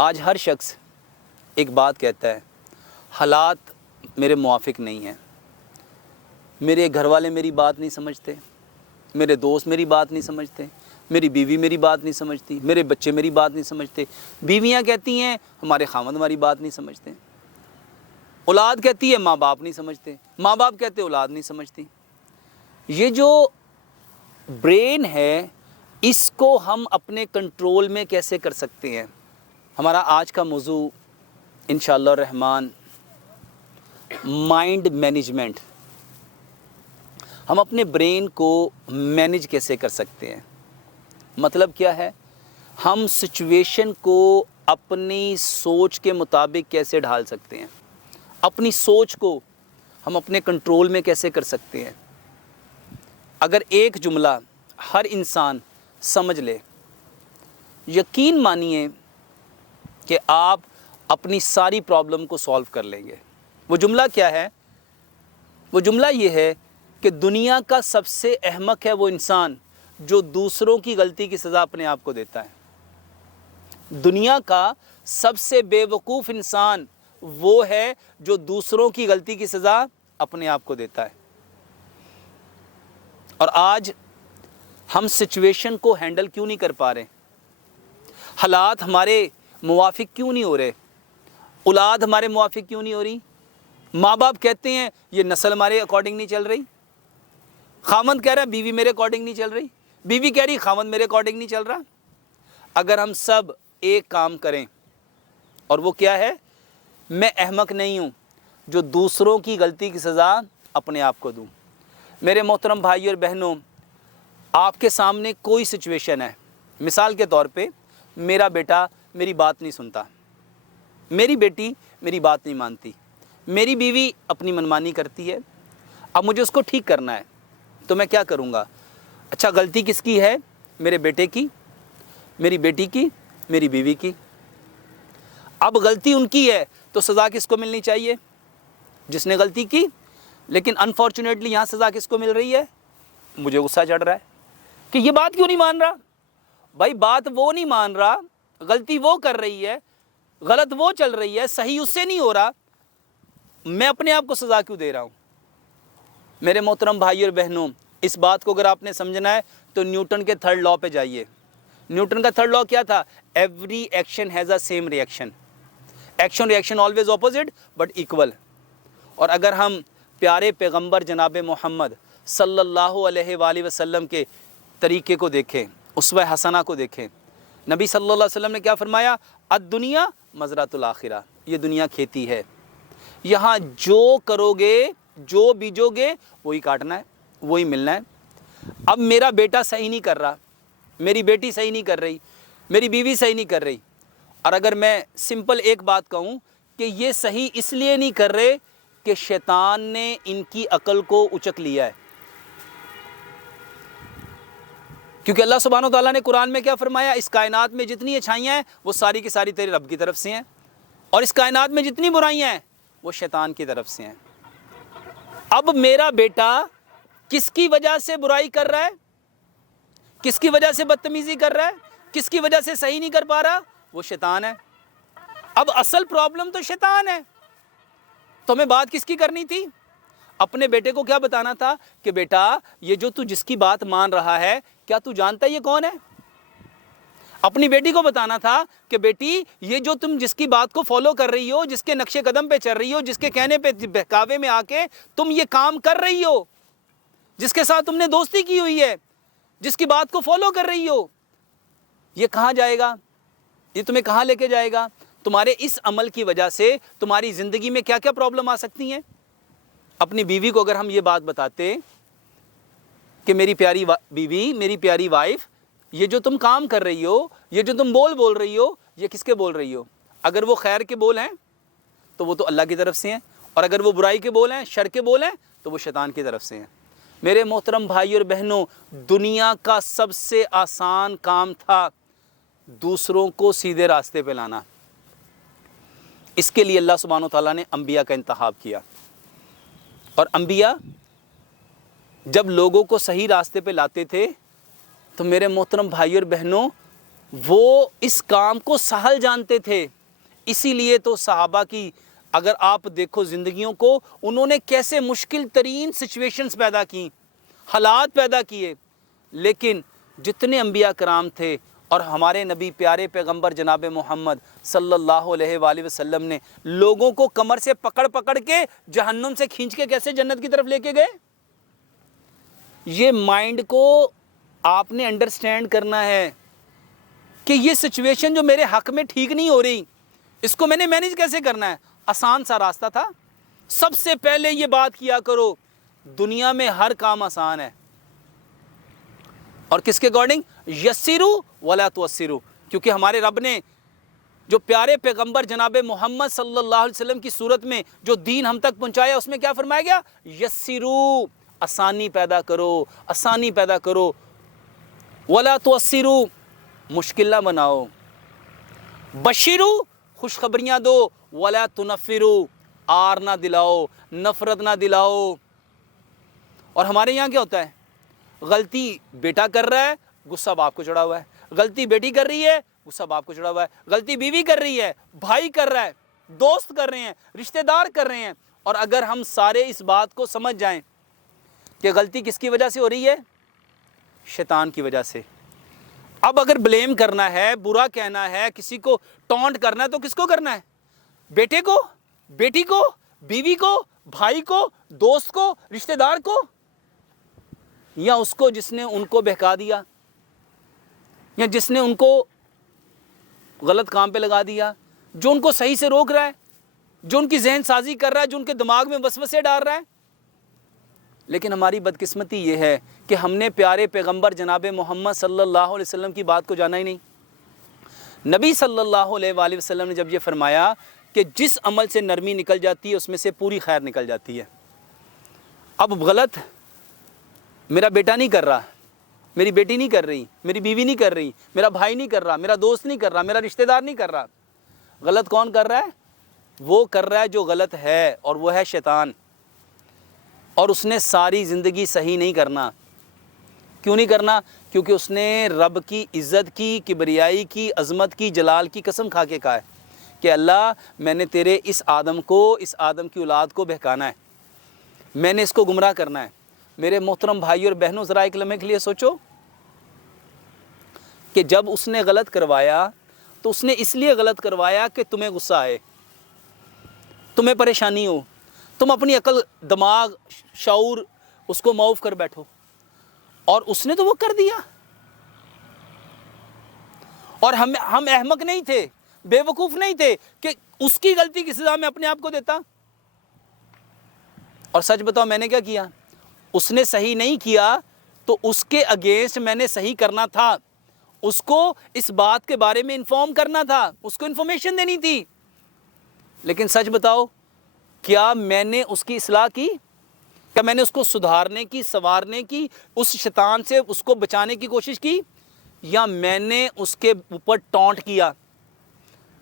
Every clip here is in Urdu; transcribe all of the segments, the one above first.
آج ہر شخص ایک بات کہتا ہے، حالات میرے موافق نہیں ہیں، میرے گھر والے میری بات نہیں سمجھتے، میرے دوست میری بات نہیں سمجھتے، میری بیوی میری بات نہیں سمجھتی، میرے بچے میری بات نہیں سمجھتے، بیویاں کہتی ہیں ہمارے خاوند ہماری بات نہیں سمجھتے، اولاد کہتی ہے ماں باپ نہیں سمجھتے، ماں باپ کہتے اولاد نہیں سمجھتی۔ یہ جو برین ہے اس کو ہم اپنے کنٹرول میں کیسے کر سکتے ہیں؟ ہمارا آج کا موضوع انشاءاللہ الرحمن مائنڈ مینجمنٹ، ہم اپنے برین کو مینج کیسے کر سکتے ہیں؟ مطلب کیا ہے؟ ہم سچویشن کو اپنی سوچ کے مطابق کیسے ڈھال سکتے ہیں؟ اپنی سوچ کو ہم اپنے کنٹرول میں کیسے کر سکتے ہیں؟ اگر ایک جملہ ہر انسان سمجھ لے، یقین مانیے کہ آپ اپنی ساری پرابلم کو سولو کر لیں گے۔ وہ جملہ کیا ہے؟ وہ جملہ یہ ہے کہ دنیا کا سب سے احمق ہے وہ انسان جو دوسروں کی غلطی کی سزا اپنے آپ کو دیتا ہے۔ دنیا کا سب سے بے وقوف انسان وہ ہے جو دوسروں کی غلطی کی سزا اپنے آپ کو دیتا ہے۔ اور آج ہم سچویشن کو ہینڈل کیوں نہیں کر پا رہے؟ حالات ہمارے موافق کیوں نہیں ہو رہے؟ اولاد ہمارے موافق کیوں نہیں ہو رہی؟ ماں باپ کہتے ہیں یہ نسل ہمارے اکارڈنگ نہیں چل رہی، خاوند کہہ رہا ہے بیوی میرے اکارڈنگ نہیں چل رہی، بیوی کہہ رہی خاوند میرے اکارڈنگ نہیں چل رہا۔ اگر ہم سب ایک کام کریں، اور وہ کیا ہے؟ میں احمق نہیں ہوں جو دوسروں کی غلطی کی سزا اپنے آپ کو دوں۔ میرے محترم بھائی اور بہنوں، آپ کے سامنے کوئی سچویشن ہے، مثال کے طور پہ میرا بیٹا میری بات نہیں سنتا، میری بیٹی میری بات نہیں مانتی، میری بیوی اپنی منمانی کرتی ہے، اب مجھے اس کو ٹھیک کرنا ہے تو میں کیا کروں گا؟ اچھا غلطی کس کی ہے؟ میرے بیٹے کی، میری بیٹی کی، میری بیوی کی۔ اب غلطی ان کی ہے تو سزا کس کو ملنی چاہیے؟ جس نے غلطی کی۔ لیکن انفارچونیٹلی یہاں سزا کس کو مل رہی ہے؟ مجھے غصہ چڑھ رہا ہے کہ یہ بات کیوں نہیں مان رہا؟ بھائی بات وہ نہیں مان رہا، غلطی وہ کر رہی ہے، غلط وہ چل رہی ہے، صحیح اس سے نہیں ہو رہا، میں اپنے آپ کو سزا کیوں دے رہا ہوں؟ میرے محترم بھائی اور بہنوں، اس بات کو اگر آپ نے سمجھنا ہے تو نیوٹن کے تھرڈ لاء پہ جائیے۔ نیوٹن کا تھرڈ لاء کیا تھا؟ Every action has a same reaction, action reaction always opposite but equal. اور اگر ہم پیارے پیغمبر جناب محمد صلی اللہ علیہ وآلہ وسلم کے طریقے کو دیکھیں، اسوہ حسنہ کو دیکھیں، نبی صلی اللہ علیہ وسلم نے کیا فرمایا؟ الدنیا مزرعۃ الآخرہ، یہ دنیا کھیتی ہے، یہاں جو کرو گے، جو بیجو گے وہی کاٹنا ہے، وہی ملنا ہے۔ اب میرا بیٹا صحیح نہیں کر رہا، میری بیٹی صحیح نہیں کر رہی، میری بیوی صحیح نہیں کر رہی، اور اگر میں سمپل ایک بات کہوں کہ یہ صحیح اس لیے نہیں کر رہے کہ شیطان نے ان کی عقل کو اچک لیا ہے۔ کیونکہ اللہ سبحانہ و تعالیٰ نے قرآن میں کیا فرمایا؟ اس کائنات میں جتنی اچھائیاں ہیں وہ ساری کی ساری تیرے رب کی طرف سے ہیں، اور اس کائنات میں جتنی برائیاں ہیں وہ شیطان کی طرف سے ہیں۔ اب میرا بیٹا کس کی وجہ سے برائی کر رہا ہے؟ کس کی وجہ سے بدتمیزی کر رہا ہے؟ کس کی وجہ سے صحیح نہیں کر پا رہا؟ وہ شیطان ہے۔ اب اصل پرابلم تو شیطان ہے، تو ہمیں بات کس کی کرنی تھی؟ اپنے بیٹے کو کیا بتانا تھا کہ بیٹا یہ جو تو جس کی بات مان رہا ہے، کیا تو جانتا ہے یہ کون ہے؟ اپنی بیٹی کو بتانا تھا کہ بیٹی یہ جو تم جس کی بات کو فالو کر رہی ہو، جس کے نقش قدم پہ چل رہی ہو، جس کے کہنے پہ بہکاوے میں آ کے تم یہ کام کر رہی ہو، جس کے ساتھ تم نے دوستی کی ہوئی ہے، جس کی بات کو فالو کر رہی ہو، یہ کہاں جائے گا؟ یہ تمہیں کہاں لے کے جائے گا؟ تمہارے اس عمل کی وجہ سے تمہاری زندگی میں کیا کیا پرابلم آ سکتی ہیں؟ اپنی بیوی کو اگر ہم یہ بات بتاتے کہ میری پیاری بیوی، میری پیاری وائف، یہ جو تم کام کر رہی ہو، یہ جو تم بول رہی ہو، یہ کس کے بول رہی ہو؟ اگر وہ خیر کے بول ہیں تو وہ تو اللہ کی طرف سے ہیں، اور اگر وہ برائی کے بول ہیں، شر کے بول ہیں، تو وہ شیطان کی طرف سے ہیں۔ میرے محترم بھائی اور بہنوں، دنیا کا سب سے آسان کام تھا دوسروں کو سیدھے راستے پہ لانا۔ اس کے لیے اللہ سبحانہ و تعالیٰ نے انبیاء کا انتخاب کیا، اور انبیاء جب لوگوں کو صحیح راستے پہ لاتے تھے تو میرے محترم بھائی اور بہنوں وہ اس کام کو سہل جانتے تھے. اسی لیے تو صحابہ کی اگر آپ دیکھو زندگیوں کو، انہوں نے کیسے مشکل ترین سچویشنز پیدا کی، حالات پیدا کیے، لیکن جتنے انبیاء کرام تھے اور ہمارے نبی پیارے پیغمبر جناب محمد صلی اللہ علیہ وآلہ وسلم نے لوگوں کو کمر سے پکڑ پکڑ کے جہنم سے کھینچ کے کیسے جنت کی طرف لے کے گئے. یہ مائنڈ کو آپ نے انڈرسٹینڈ کرنا ہے کہ یہ سچویشن جو میرے حق میں ٹھیک نہیں ہو رہی، اس کو میں نے مینیج کیسے کرنا ہے. آسان سا راستہ تھا. سب سے پہلے یہ بات کیا کرو، دنیا میں ہر کام آسان ہے، اور کس کے اکارڈنگ؟ یسرو ولا تعسرو. کیونکہ ہمارے رب نے جو پیارے پیغمبر جناب محمد صلی اللہ علیہ وسلم کی صورت میں جو دین ہم تک پہنچایا، اس میں کیا فرمایا گیا؟ یسرو، آسانی پیدا کرو، آسانی پیدا کرو. ولا تعسرو، مشکل نہ بناؤ. بشرو، خوشخبریاں دو. ولا تنفرو، آر نہ دلاؤ، نفرت نہ دلاؤ. اور ہمارے یہاں کیا ہوتا ہے؟ غلطی بیٹا کر رہا ہے، غصہ باپ کو چڑھا ہوا ہے. غلطی بیٹی کر رہی ہے، غصہ باپ کو چڑھا ہوا ہے. غلطی بیوی کر رہی ہے، بھائی کر رہا ہے، دوست کر رہے ہیں، رشتہ دار کر رہے ہیں. اور اگر ہم سارے اس بات کو سمجھ جائیں کہ غلطی کس کی وجہ سے ہو رہی ہے؟ شیطان کی وجہ سے. اب اگر بلیم کرنا ہے، برا کہنا ہے، کسی کو ٹونٹ کرنا ہے، تو کس کو کرنا ہے؟ بیٹے کو، بیٹی کو، بیوی کو، بھائی کو، دوست کو، رشتہ دار کو، یا اس کو جس نے ان کو بہکا دیا، یا جس نے ان کو غلط کام پہ لگا دیا، جو ان کو صحیح سے روک رہا ہے، جو ان کی ذہن سازی کر رہا ہے، جو ان کے دماغ میں وسوسے ڈال رہا ہے. لیکن ہماری بدقسمتی یہ ہے کہ ہم نے پیارے پیغمبر جناب محمد صلی اللہ علیہ وسلم کی بات کو جانا ہی نہیں. نبی صلی اللہ علیہ وآلہ وسلم نے جب یہ فرمایا کہ جس عمل سے نرمی نکل جاتی ہے اس میں سے پوری خیر نکل جاتی ہے. اب غلط میرا بیٹا نہیں کر رہا، میری بیٹی نہیں کر رہی، میری بیوی نہیں کر رہی، میرا بھائی نہیں کر رہا، میرا دوست نہیں کر رہا، میرا رشتہ دار نہیں کر رہا. غلط کون کر رہا ہے؟ وہ کر رہا ہے جو غلط ہے، اور وہ ہے شیطان. اور اس نے ساری زندگی صحیح نہیں کرنا. کیوں نہیں کرنا؟ کیونکہ اس نے رب کی عزت کی، کبریائی کی، عظمت کی، جلال کی قسم کھا کے کہا ہے کہ اللہ، میں نے تیرے اس آدم کی اولاد کو بہکانا ہے، میں نے اس کو گمراہ کرنا ہے. میرے محترم بھائی اور بہنوں، ذرا ایک لمحے کے لیے سوچو کہ جب اس نے غلط کروایا تو اس نے اس لیے غلط کروایا کہ تمہیں غصہ آئے، تمہیں پریشانی ہو، تم اپنی عقل، دماغ، شعور اس کو معاف کر بیٹھو. اور اس نے تو وہ کر دیا. اور ہم احمق نہیں تھے، بے وقوف نہیں تھے کہ اس کی غلطی کی سزا میں اپنے آپ کو دیتا. اور سچ بتاؤ، میں نے کیا کیا؟ اس نے صحیح نہیں کیا تو اس کے اگینسٹ میں نے صحیح کرنا تھا. اس کو اس بات کے بارے میں انفارم کرنا تھا، اس کو انفارمیشن دینی تھی. لیکن سچ بتاؤ، کیا میں نے اس کی اصلاح کی؟ کیا میں نے اس کو سدھارنے کی، سنوارنے کی، اس شیطان سے اس کو بچانے کی کوشش کی؟ یا میں نے اس کے اوپر ٹونٹ کیا،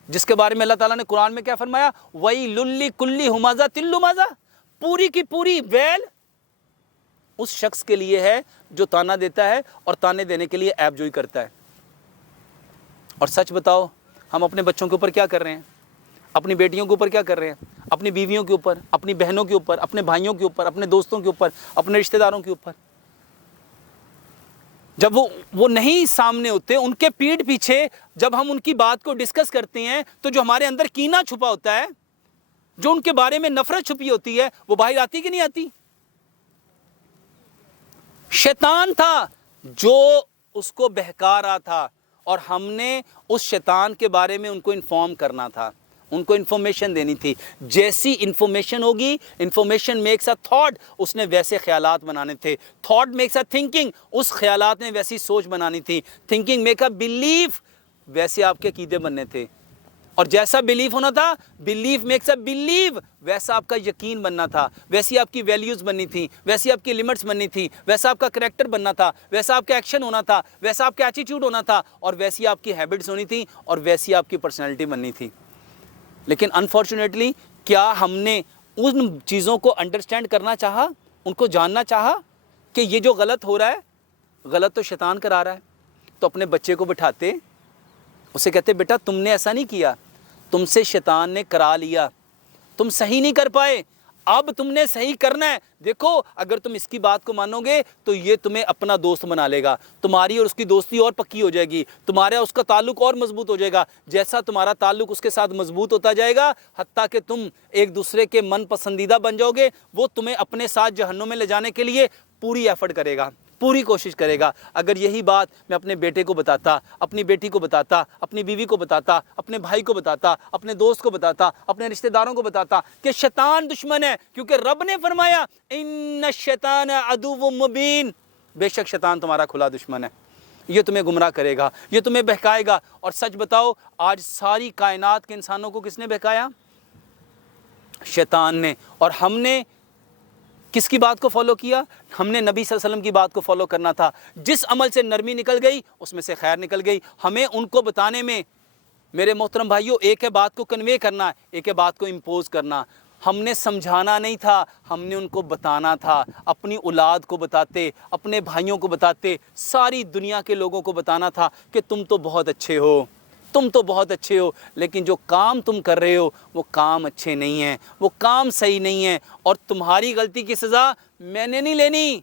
جس کے بارے میں اللہ تعالیٰ نے قرآن میں کیا فرمایا؟ وَيْلٌ لِّكُلِّ ہُمَزَةٍ لُمَزَةٍ. پوری کی پوری ویل اس شخص کے لیے ہے جو تانا دیتا ہے اور تانے دینے کے لیے عیب جوئی کرتا ہے. اور سچ بتاؤ، ہم اپنے بچوں کے اوپر کیا کر رہے ہیں؟ اپنی بیٹیوں کے اوپر کیا کر رہے ہیں؟ اپنی بیویوں کے اوپر، اپنی بہنوں کے اوپر، اپنے بھائیوں کے اوپر، اپنے دوستوں کے اوپر، اپنے رشتہ داروں کے اوپر. جب وہ نہیں سامنے ہوتے، ان کے پیٹھ پیچھے جب ہم ان کی بات کو ڈسکس کرتے ہیں تو جو ہمارے اندر کینہ چھپا ہوتا ہے، جو ان کے بارے میں نفرت چھپی ہوتی ہے، وہ باہر آتی کہ نہیں آتی؟ شیطان تھا جو اس کو بہکا رہا تھا، اور ہم نے اس شیطان کے بارے میں ان کو انفارم کرنا تھا، ان کو انفارمیشن دینی تھی. جیسی انفارمیشن ہوگی، انفارمیشن میکس اے تھاٹ، اس نے ویسے خیالات بنانے تھے. تھاٹ میکس اے تھنکنگ، اس خیالات نے ویسی سوچ بنانی تھی. تھنکنگ میک اے بلیف، ویسے آپ کے عقیدے بننے تھے. اور جیسا بلیف ہونا تھا، بلیف میکس اے بلیو، ویسا آپ کا یقین بننا تھا، ویسی آپ کی ویلیوز بننی تھی، ویسی آپ کی لمٹس بننی تھی، ویسا آپ کا کریکٹر بننا تھا، ویسا آپ کا ایکشن ہونا تھا، ویسا آپ کا ایٹیٹیوڈ ہونا تھا، اور ویسی آپ کی ہیبٹس ہونی تھی، اور ویسی آپ کی پرسنالٹی بننی تھی. لیکن انفارچونیٹلی کیا ہم نے ان چیزوں کو انڈرسٹینڈ کرنا چاہا، ان کو جاننا چاہا کہ یہ جو غلط ہو رہا ہے، غلط تو شیطان کرا رہا ہے؟ تو اپنے بچے کو بٹھاتے اسے کہتے بیٹا تم نے ایسا نہیں کیا, تم سے شیطان نے کرا لیا, تم صحیح نہیں کر پائے, اب تم نے صحیح کرنا ہے. دیکھو اگر تم اس کی بات کو مانو گے تو یہ تمہیں اپنا دوست بنا لے گا, تمہاری اور اس کی دوستی اور پکی ہو جائے گی, تمہارا اس کا تعلق اور مضبوط ہو جائے گا. جیسا تمہارا تعلق اس کے ساتھ مضبوط ہوتا جائے گا, حتیٰ کہ تم ایک دوسرے کے من پسندیدہ بن جاؤ گے, وہ تمہیں اپنے ساتھ جہنم میں لے جانے کے لیے پوری ایفرٹ کرے گا, پوری کوشش کرے گا. اگر یہی بات میں اپنے بیٹے کو بتاتا, اپنی بیٹی کو بتاتا, اپنی بیوی کو بتاتا, اپنے بھائی کو بتاتا, اپنے دوست کو بتاتا, اپنے رشتہ داروں کو بتاتا کہ شیطان دشمن ہے, کیونکہ رب نے فرمایا ان الشیطان عدو مبین, بے شک شیطان تمہارا کھلا دشمن ہے, یہ تمہیں گمراہ کرے گا, یہ تمہیں بہکائے گا. اور سچ بتاؤ آج ساری کائنات کے انسانوں کو کس نے بہکایا؟ شیطان نے. اور ہم نے کس کی بات کو فالو کیا؟ ہم نے نبی صلی اللہ علیہ وسلم کی بات کو فالو کرنا تھا. جس عمل سے نرمی نکل گئی اس میں سے خیر نکل گئی. ہمیں ان کو بتانے میں میرے محترم بھائیوں ایک ہے بات کو کنوے کرنا, ایک ہے بات کو امپوز کرنا. ہم نے سمجھانا نہیں تھا, ہم نے ان کو بتانا تھا. اپنی اولاد کو بتاتے, اپنے بھائیوں کو بتاتے, ساری دنیا کے لوگوں کو بتانا تھا کہ تم تو بہت اچھے ہو, تم تو بہت اچھے ہو, لیکن جو کام تم کر رہے ہو وہ کام اچھے نہیں ہیں, وہ کام صحیح نہیں ہیں, اور تمہاری غلطی کی سزا میں نے نہیں لینی,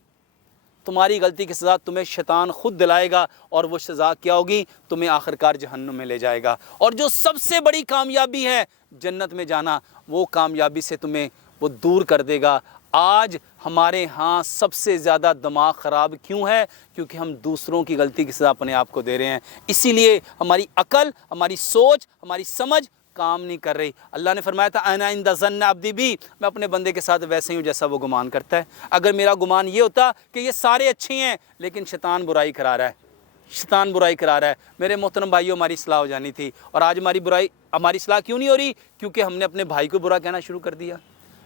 تمہاری غلطی کی سزا تمہیں شیطان خود دلائے گا. اور وہ سزا کیا ہوگی؟ تمہیں آخرکار جہنم میں لے جائے گا. اور جو سب سے بڑی کامیابی ہے جنت میں جانا, وہ کامیابی سے تمہیں وہ دور کر دے گا. آج ہمارے ہاں سب سے زیادہ دماغ خراب کیوں ہے؟ کیونکہ ہم دوسروں کی غلطی کی سزا اپنے آپ کو دے رہے ہیں. اسی لیے ہماری عقل, ہماری سوچ, ہماری سمجھ کام نہیں کر رہی. اللہ نے فرمایا تھا انا عند ظن عبدی بی, میں اپنے بندے کے ساتھ ویسے ہی ہوں جیسا وہ گمان کرتا ہے. اگر میرا گمان یہ ہوتا کہ یہ سارے اچھے ہیں لیکن شیطان برائی کرا رہا ہے, شیطان برائی کرا رہا ہے, میرے محترم بھائیوں ہماری اصلاح ہو جانی تھی. اور آج ہماری اصلاح کیوں نہیں ہو رہی؟ کیونکہ ہم نے اپنے بھائی کو برا کہنا شروع کر دیا.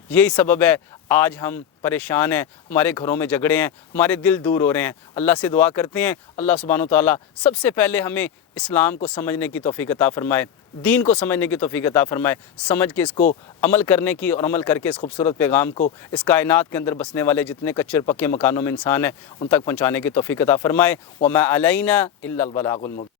یہی سبب ہے آج ہم پریشان ہیں, ہمارے گھروں میں جھگڑے ہیں, ہمارے دل دور ہو رہے ہیں. اللہ سے دعا کرتے ہیں اللہ سبحانہ و تعالیٰ سب سے پہلے ہمیں اسلام کو سمجھنے کی توفیق عطا فرمائے, دین کو سمجھنے کی توفیق عطا فرمائے, سمجھ کے اس کو عمل کرنے کی, اور عمل کر کے اس خوبصورت پیغام کو اس کائنات کے اندر بسنے والے جتنے کچے پکے مکانوں میں انسان ہیں ان تک پہنچانے کی توفیق عطا فرمائے. وما علینا الا البلاغ المبین.